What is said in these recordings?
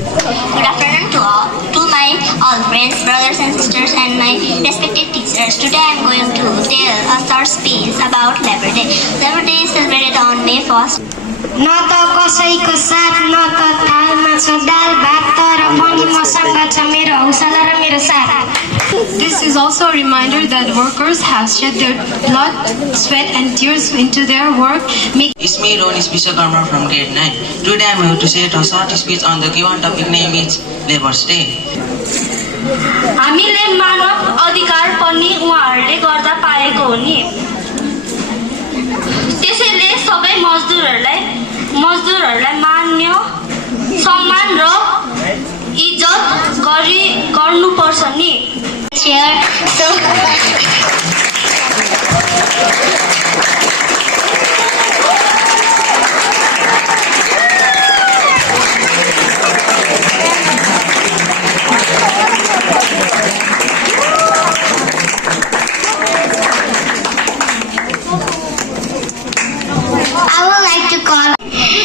Good afternoon to all, to my all friends, brothers and sisters, and my respected teachers. Today I am going to tell a short speech about Labor Day. Labor Day is celebrated on May 1st. न त कसैको साथ न त थालमा छ दाल भात तर पनि मसँग छ मेरो हौसला र मेरो साथ. This is also a reminder that workers have shed their blood, sweat and tears into their work. It's me, Ronis Biswakarma from grade 9. Today I am here to say a short speech on the given topic name is Labour's Day. हामीले मानव अधिकार पनि उहाँहरूले गर्दा पाएको हो नि. त्यसैले सबै मजदुरहरूलाई मान्य सम्मान र इज्जत गर्नुपर्छ नि. I would like to call.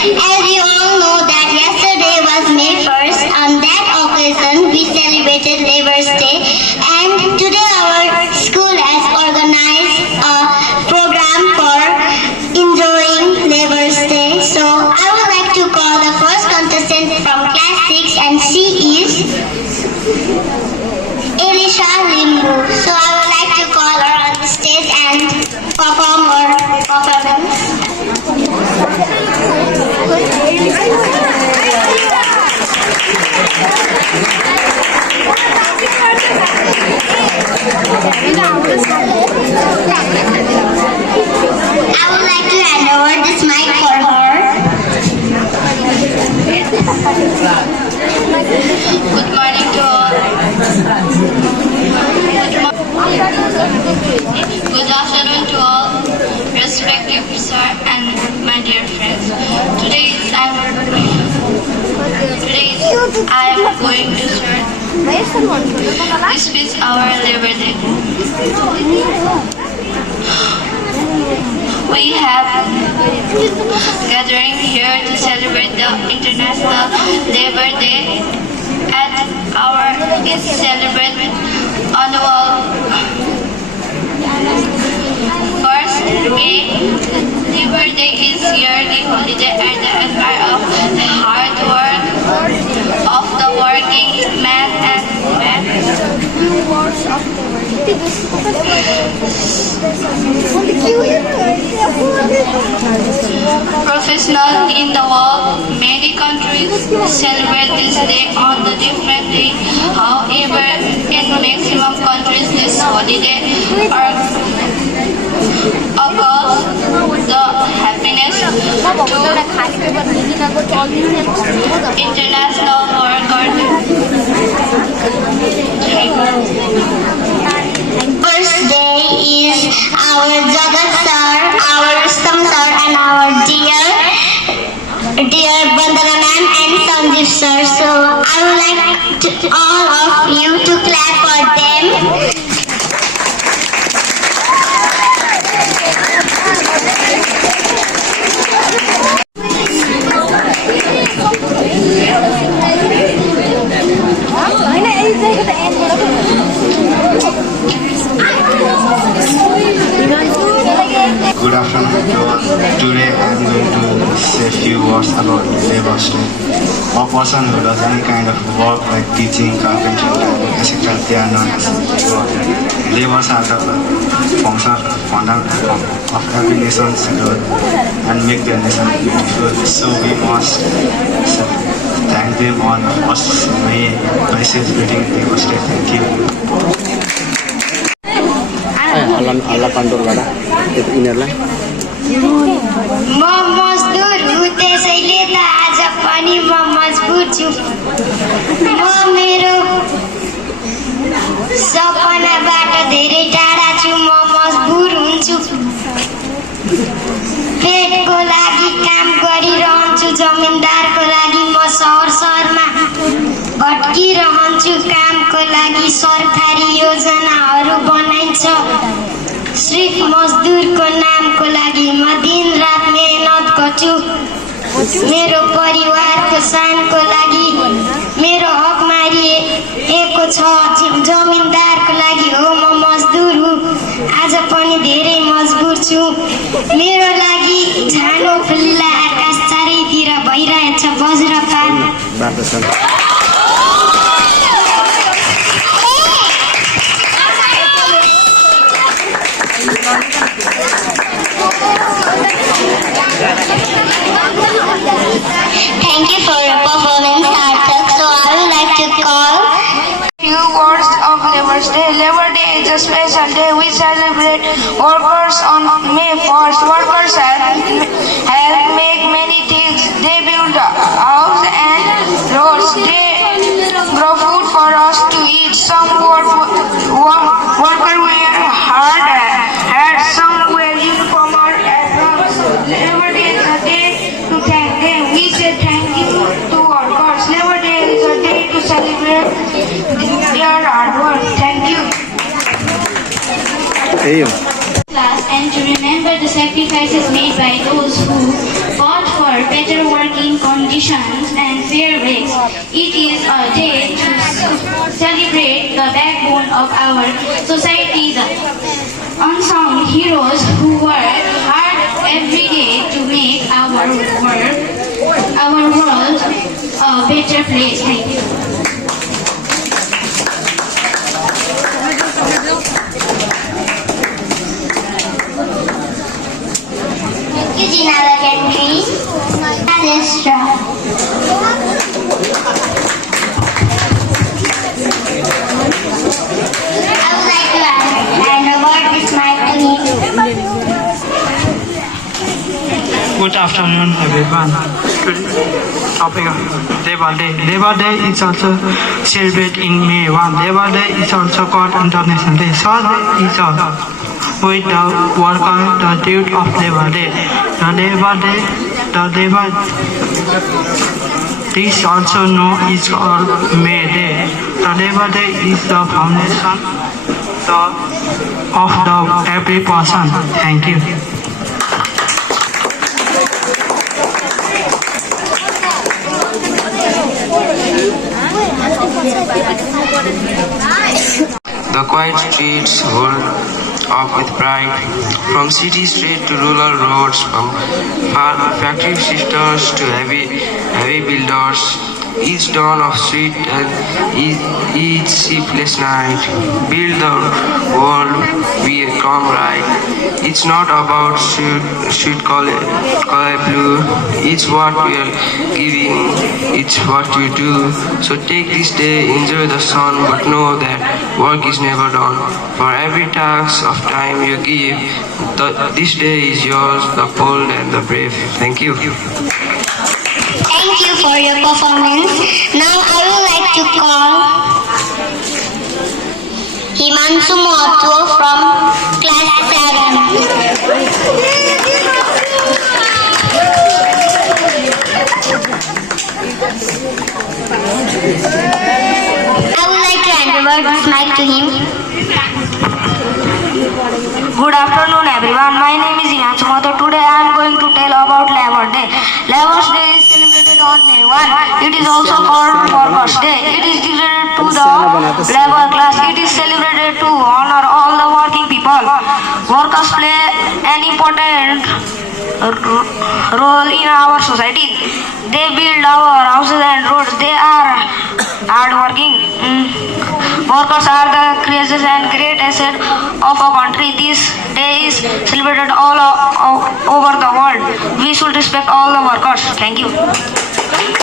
As you all know that yesterday was May 1st. On that occasion, we celebrated Labour's Day, and today our school has organized a program for enjoying Labour's Day. So I would like to call the first contestant from class 6, and she is Elisha Limbu. So I would like to call her on the stage and perform her performance. I would like to hand over this mic for her. Good morning to all. Good afternoon to all, respected sir and my dear friends. Today I am going to share this is our Labor Day. We have gathering here to celebrate the International Labor Day at our celebrate annual first day. Labor Day is yearly holiday and the admire of the hard work of the working men and women. Professionals in the world, many countries celebrate this day on the different day. However, in maximum countries, this holiday occurs the happiness to international worker. First day is our Jagat sir, our Rustam sir, and our dear Bandana ma'am and Sandeep sir. So I would like all of you to clap for them. Good afternoon everyone. Today I am going to say a few words about Labour's Day. A person who does any kind of work like teaching, carpentry, etc. they are known as labour. Labours are the function of every nation's growth and make their nation beautiful. So we must thank them on us by celebrating Labour's Day. Thank you. Allah control gada यिनीहरुलाई म मजदुर हुँ त्यसैले त आज पनि म मजबुर छु. म मेरो सपनाबाट धेरै टाढा छु. म मजबुर हुन्छु. पेटको लागि काम गरिरहन्छु. जमिनदारको लागि म सहरमा भट्किरहन्छु. कामको लागि सरकारी योजनाहरू बनाइन्छ. सिर्फ मजदुरको नामको लागि म दिन रात मेहनत गर्छु. मेरो परिवारको शानको लागि चाहन्छु। मेरो लागि झानो खुल्ला आकाश चारैतिर भइरहेछ वज्रपात। बाटो छ Thank you for your performance, Sarthak. So I would like to call Few words of Labour Day. Labour Day is a special day we celebrate workers on May 1st. Workers help make many things. They build houses and roads. They grow food for us to eat. Some workers wear hard hats. Some wear uniform or gloves. Labour Day is a day to thank them. We say thank you to workers. Labour Day is a day to celebrate their hard work. Thank you. त्यही हो Class and to remember the sacrifices made by those who fought for better working conditions and fair wages. It is a day to celebrate the backbone of our society, the unsung heroes who work hard every day to make our world a better place. Thank you. Eugenia Legendary, Sister. I would like to hand over this mic to him. Good afternoon, everyone. Topic of Labour Day. Labour Day is also celebrated in May 1. Labour Day is also called International Day. So is with the worker the duty of Labour Day. This also known is called May Day. The Labour Day is the foundation of every person. Thank you. The quiet streets hold up with pride, from city street to rural roads, from factory sisters to heavy builders. Each dawn of street and each sleepless night build the world we come right. It's not about should color blue. It's what we are giving. It's what you do. So take this day, enjoy the sun, but know that work is never done. For every task of time you give, this day is yours, the bold and the brave. Thank you. Thank you for your performance. Now I would like to call Himanshu Mohto from class 7. I would like to hand over this mic to him. Good afternoon, everyone. My name is Himanshu Mohto. Today I am going to tell about Labour Day. Labour Day is celebrated on May 1. It is also called Workers' Day. It is dedicated to the labor class. It is celebrated to honor all the working people. Workers play an important role in our society. They build our houses and roads. They are hardworking. Workers are the creators and great asset of a country. This day is celebrated all over the world. We should respect all the workers. Thank you.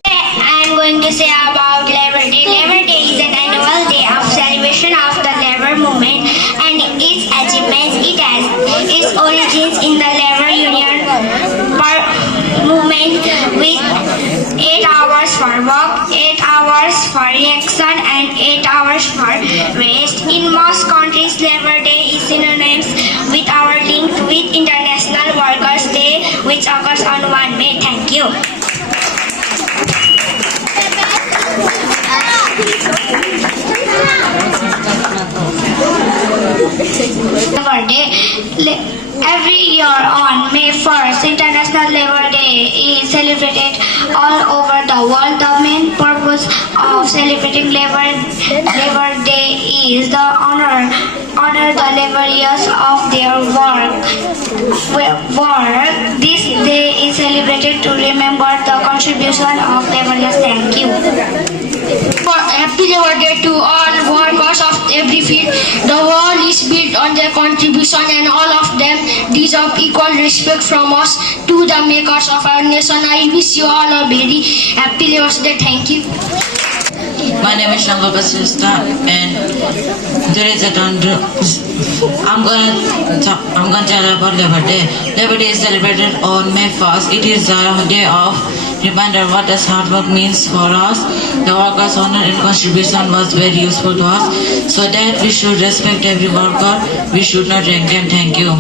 I am going to say about Labour Day. Labour Day is an annual day of celebration of the labor movement and its achievements. It has its origins in the labor union movement with 8 hours for work, 8 hours for reaction and 8 hours for rest. In most countries, Labour Day is synonymous with our link with International Workers' Day, which occurs on 1 May. Thank you. Labour Day. Every year on May 1st, International Labour Day is celebrated all over the world. The main purpose purpose of celebrating Labor Day is the honor the laborers of their work. This day is celebrated to remember the contribution of laborers. Thank you. Happy Labor Day to all workers of every field. The world is built on their contribution and all of them deserve equal respect from us to the makers of our nation. I wish you all a very happy Labor Day. Thank you. My name is Shanga Basista and there is I'm gonna tell about Labor Day. Labor Day is celebrated on May 1st. It is a day of reminder what does hard work means for us. The workers' honor and contribution was very useful to us. So that we should respect every worker. We should not rank them. Thank you.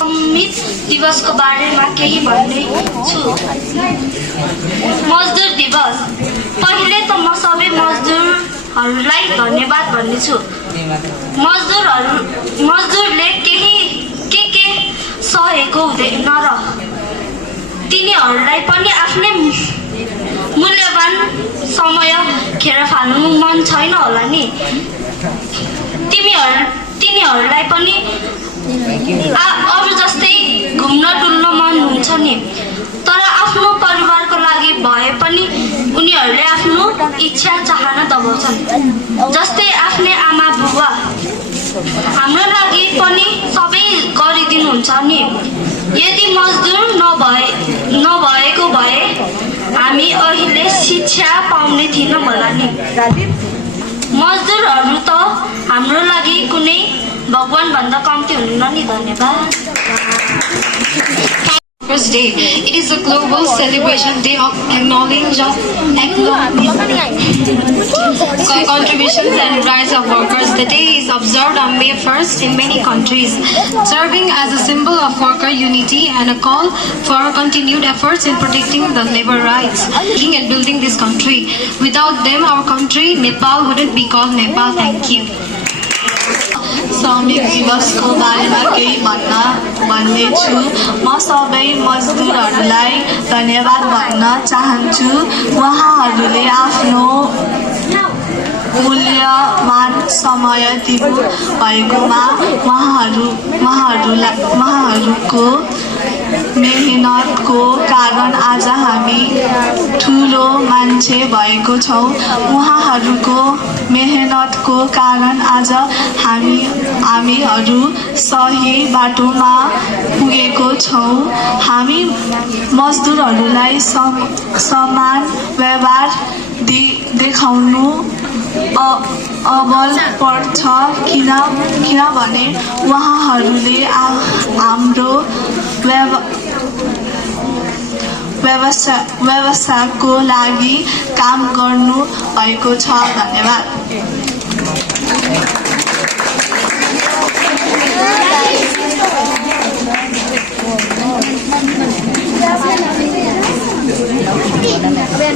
श्रमिक दिवसको बारेमा केही भन्ने छु। मजदुर दिवस। पहिले त म सबै मजदुरहरूलाई धन्यवाद भन्ने छु। मजदुरले के सहेको हुँदैन र तिनीहरूलाई पनि आफ्नै मूल्यवान समय खेर फाल्नु मन छैन होला नि। तिनीहरूलाई पनि अरू जस्तै घुम्न डुल्न मन हुन्छ नि, तर आफ्नो परिवारको लागि भए पनि उनीहरूले आफ्नो इच्छा चाहना दबाउँछन्। जस्तै आफ्नै आमा बुबा हाम्रो लागि पनि सबै गरिदिनुहुन्छ नि। यदि मजदुर नभएको भए हामी अहिले शिक्षा पाउने थिएनौँ होला नि। मजदुरहरू त हाम्रो लागि कुनै भगवान भन्दा कम्ती हुनुहुन्न नि। धन्यवाद। Workers' Day. It is a global celebration day of acknowledging contributions and rights of workers. The day is observed on May 1st in many countries, serving as a symbol of worker unity and a call for continued efforts in protecting the labor rights and building this country. Without them, our country, Nepal, wouldn't be called Nepal. Thank you. श्रमिक दिवसको बारेमा केही भन्ने छु। म सबै मजदुरहरूलाई धन्यवाद भन्न चाहन्छु। उहाँहरूले आफ्नो मूल्यवान समय दिनु भएकोमा उहाँहरूको मेहनतको कारण आज हामी ठुलो मान्छे भएको छौँ। उहाँहरूको मेहनतको कारण आज हामीहरू सही बाटोमा पुगेको छौँ। हामी मजदुरहरूलाई समान व्यवहार देखाउनु अबल पर्छ, किनभने उहाँहरूले हाम्रो व्यवसायको लागि काम गर्नु भएको छ। धन्यवाद।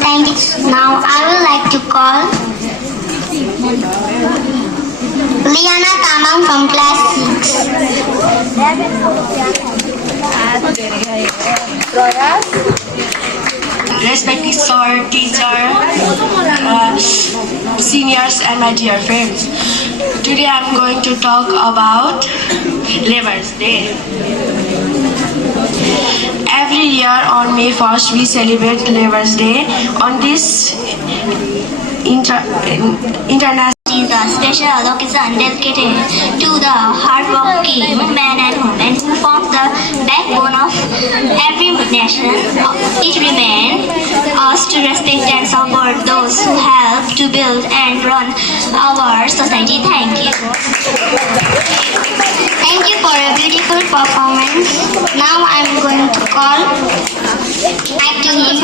Thank you. Now I would like to call Liana Tamang from class 6. Respected sir, teacher, seniors and my dear friends. Today I am going to talk about Labor's Day. Every year on May 1st we celebrate Labor's Day. On this international is a special occasion dedicated to the hardworking men and women who form the backbone of every nation. It remains us to respect and support those who help to build and run our society. Thank you. Thank you for a beautiful performance. Now I'm going to call back to him.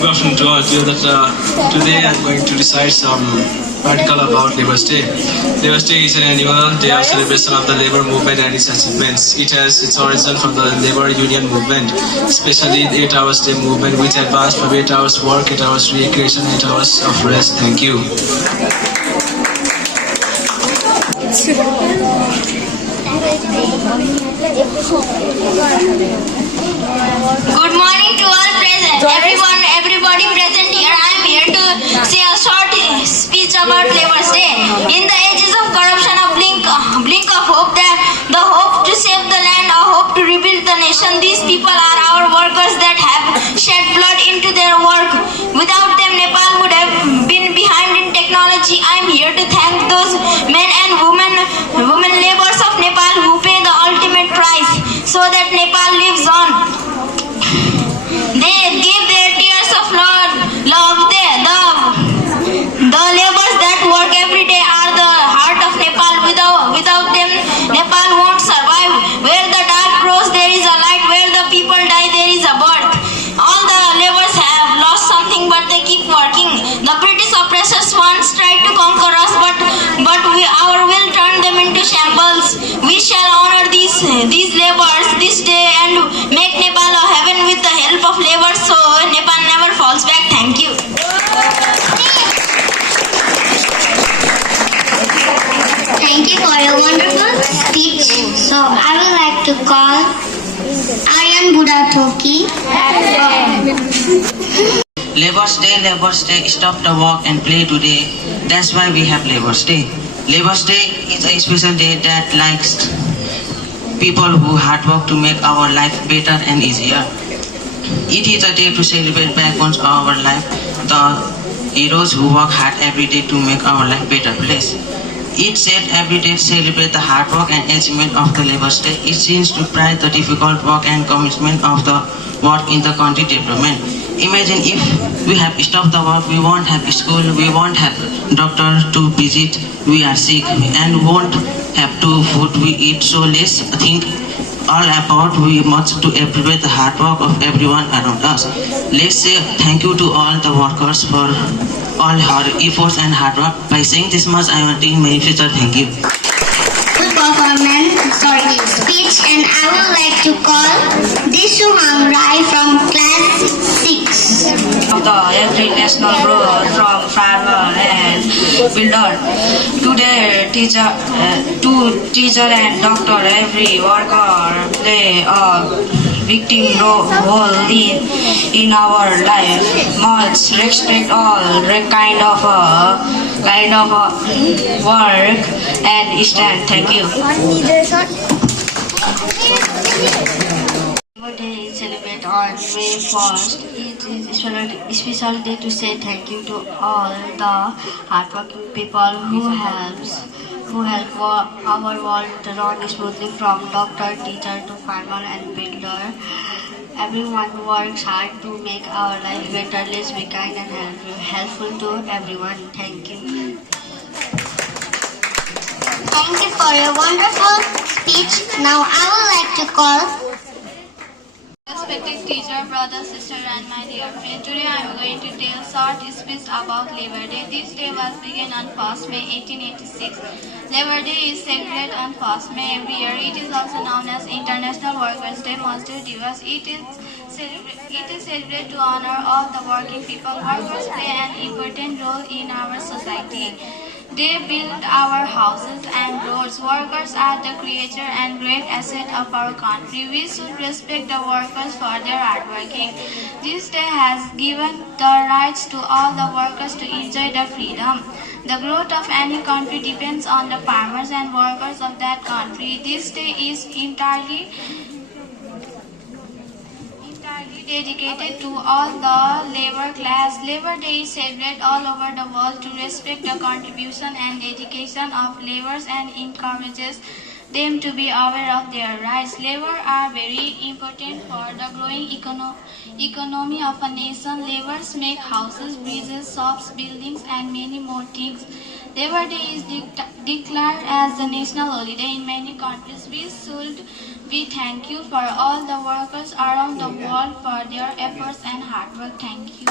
Good afternoon to all. Today I'm going to recite some article about Labor's Day. Labor's Day is an annual day of celebration of the labor movement and its achievements. It has its origin from the labor union movement, especially the 8 hours day movement, which advanced from 8 hours work, 8 hours recreation, 8 hours of rest. Thank you. Good morning to all present. Everybody present here. I am here to say a short speech about Labour's Day. In the ages of corruption, a blink of hope, the hope to save the land, a hope to rebuild the nation. These people are our workers that have shed blood into their work. Without them, Nepal would have been behind in technology. I am here to thank those men and women laborers of Nepal who pay the ultimate price so that Nepal lives on. They give their tears of love. The laborers that work every day are the heart of Nepal. Without them, Nepal won't survive. Where the dark grows, there is a light. Where the people die, there is a birth. All the laborers have lost something, but they keep working. The British oppressors once tried to conquer us, but our will turned them into shambles. We shall honor these laborers this day and make Nepal a heaven with the help of laborers, so Nepal never falls back. Thank you. Thank you for your wonderful speech. So I would like to call Aryan Budathoki. Labour's Day, stop the work and play today. That's why we have Labour's Day. Labour's Day is a special day that likes people who hard work to make our life better and easier. It is a day to celebrate backbones of our life, the heroes who work hard every day to make our life better place. It said every day celebrate the hard work and achievement of the Labour's Day. It seems to pride the difficult work and commitment of the work in the country development. Imagine if we have stopped the work, we won't have school, we won't have doctor to visit, we are sick and won't have to food we eat. So let's think all about we must to appreciate the hard work of everyone around us. Let's say thank you to all the workers for all her efforts and hard work. By saying this much, I want to in my future. Thank you. Good speech, and I would like to call Dishu Hangrai from class 6. Of the every national road from farmer and builder to their teacher and doctor, every worker play a victim role in our life. Must respect all kind of work and stand. Thank you. Labor Day is celebrated on May 1st. It is a special day to say thank you to all the hardworking people who help our world run smoothly, from doctor, teacher to farmer and builder. Everyone works hard to make our life better. Let's be kind and helpful to everyone. Thank you. Thank you for your wonderful speech. Now I would like to call respected teacher, brother, sister and my dear friend. Today I am going to tell a short speech about Labor Day. This day was begun on 1st May 1886. Labor Day is celebrated on 1st May every year. It is also known as International Workers' Day, Master Divas. It is celebrated to honor all the working people. Workers play an important role in our society. They build our houses and roads. Workers are the creator and great asset of our country. We should respect the workers for their hard working. This day has given the rights to all the workers to enjoy the freedom. The growth of any country depends on the farmers and workers of that country. This day is entirely dedicated to all the labor class. Labor Day is celebrated all over the world to respect the contribution and dedication of laborers and encourages them to be aware of their rights. Labor are very important for the growing economy of a nation. Laborers make houses, bridges, shops, buildings and many more things. Labor Day is declared as the national holiday in many countries. We thank you for all the workers around the world for their efforts and hard work. Thank you.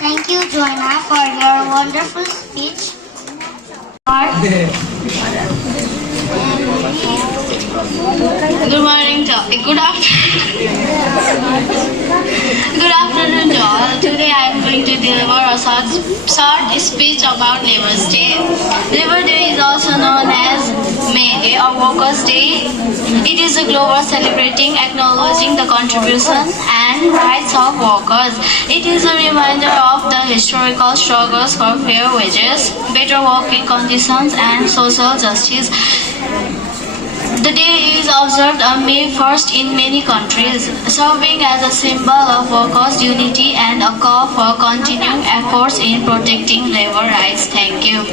Thank you, Joanna, for your wonderful speech. Good morning, good afternoon to all. Today I am going to deliver a short speech about Labour's Day. Labor Day is also known as May Day or Workers' Day. It is a global celebrating acknowledging the contribution and rights of workers. It is a reminder of the historical struggles for fair wages, better working conditions and social justice. The day is observed on May 1st in many countries, serving as a symbol of workers' unity and a call for continuing efforts in protecting labor rights. Thank you.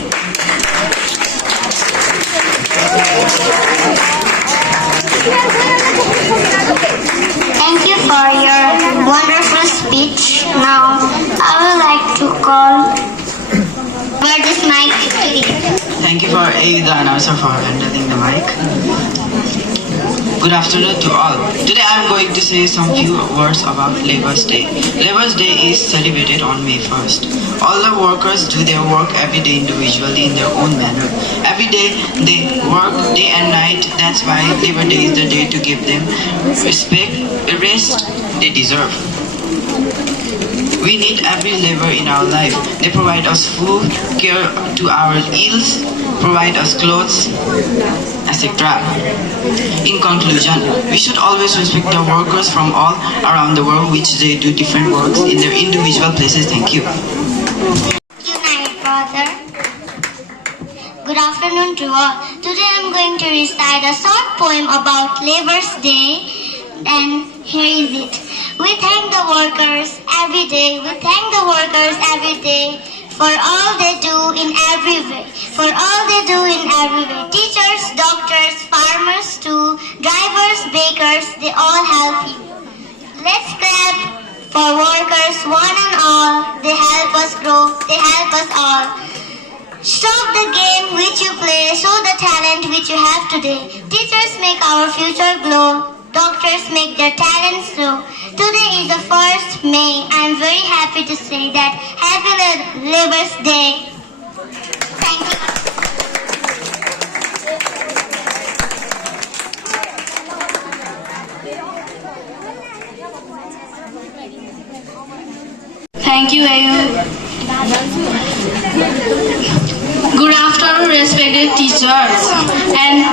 Thank you for your wonderful speech. Now, I would like to call this mic to you. Thank you for the announcer for handling the mic. Good afternoon to all. Today I am going to say some few words about Labour's Day. Labour's Day is celebrated on May 1st. All the workers do their work every day individually in their own manner. Every day they work day and night. That's why Labour Day is the day to give them respect, rest they deserve. We need every labor in our life. They provide us food, care to our ills, provide us clothes, etc. In conclusion, we should always respect the workers from all around the world which they do different works in their individual places. Thank you. Good night, brother. Good afternoon to all. Today I'm going to recite a short poem about Labour's Day, and here is it. We thank the workers every day. We thank the workers every day for all they do in every way. For all they do in every way. Teachers, doctors, farmers too, drivers, bakers, they all help you. Let's clap for workers, one and all. They help us grow. They help us all. Stop the game which you play. Show the talent which you have today. Teachers make our future glow. Doctors make their talents show. Today is the 1st May. I am very happy to say that Happy Labour's Day. Thank you. Thank you, Ayu. Good afternoon, respected teachers and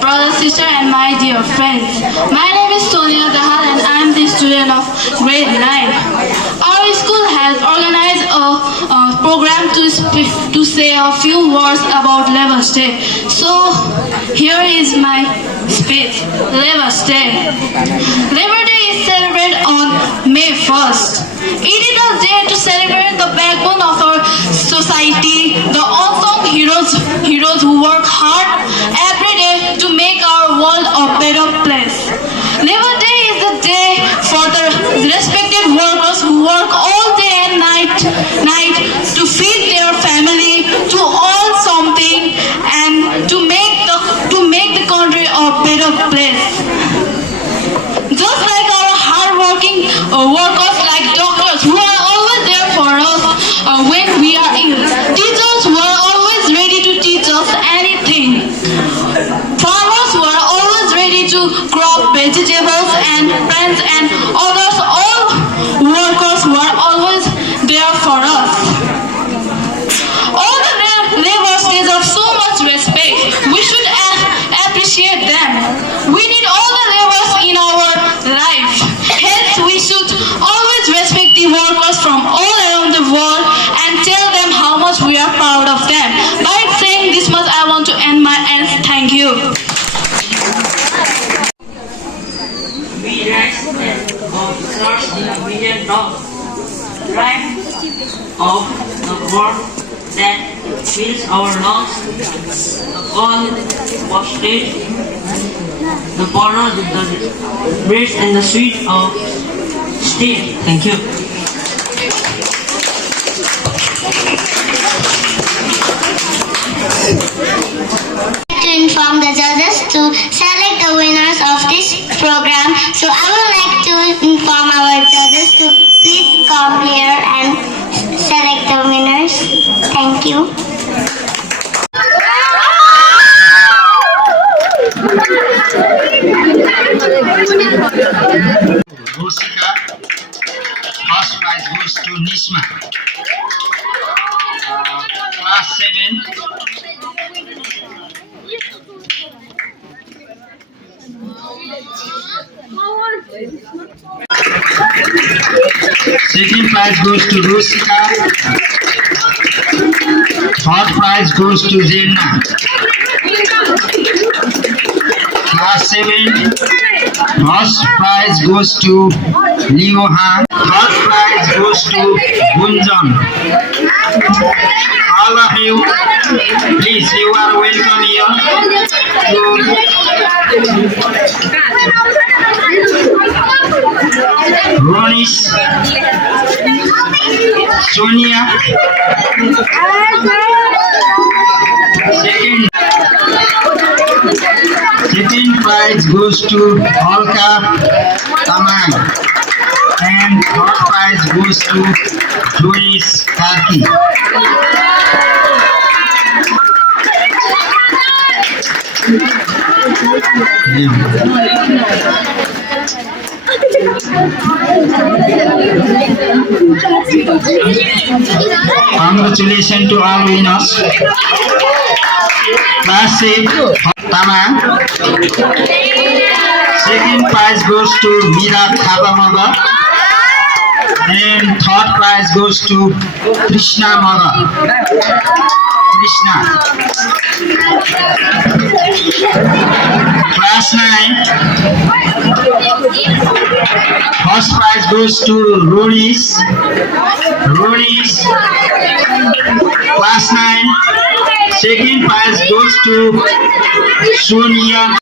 brother, sister, and my dear friends. My name is Sonia Dahal and I am the student of grade 9. Our school has organized a program to say a few words about Labour's Day. So here is my speech. Labour's Day. Labor Day is celebrated on May 1st. It is a day to celebrate the backbone of our society, the unsung heroes who work hard every day to make our world a better place. Labor Day is the day for the respected workers who work all day and night to feed their family, to earn something, and to make the country a better place. Just like our hard-working workers, like doctors who are always there for us when we are ill. Teachers who are always ready to teach us anything. Farmers who are always ready to crop vegetables, and friends and others, all workers who are always there for us. All the laborers deserve so much respect. We should appreciate them. We need all the laborers in our life. Hence, we should always respect the workers from all around the world and tell them how much we are proud of them. By saying this much, I want to end my answer. Thank you. We rise of search the million dogs, drive of the world that fills our lungs, the call of state, the border, the breath and the sweet of state. Thank you. To inform the judges to select the winners of this program. So I would like to inform our judges to please come here and select the winners. Thank you. Rusika, first Second prize goes to Rusika. Third prize goes to Zenna. Class 7. First prize goes to Liohan. Third prize goes to Gunjan. All of you, please, you are welcome here to Ronish, Sonia. Second prize goes to Holka Tamang. And third prize goes to Luis Karki. Congratulations to all winners. Class 8, Tamang. Second prize goes to Mira Khabamaga. And third prize goes to Krishna Maga. Krishna. Class 9. First prize goes to Rolis. Class 9. Second prize goes to Sonia.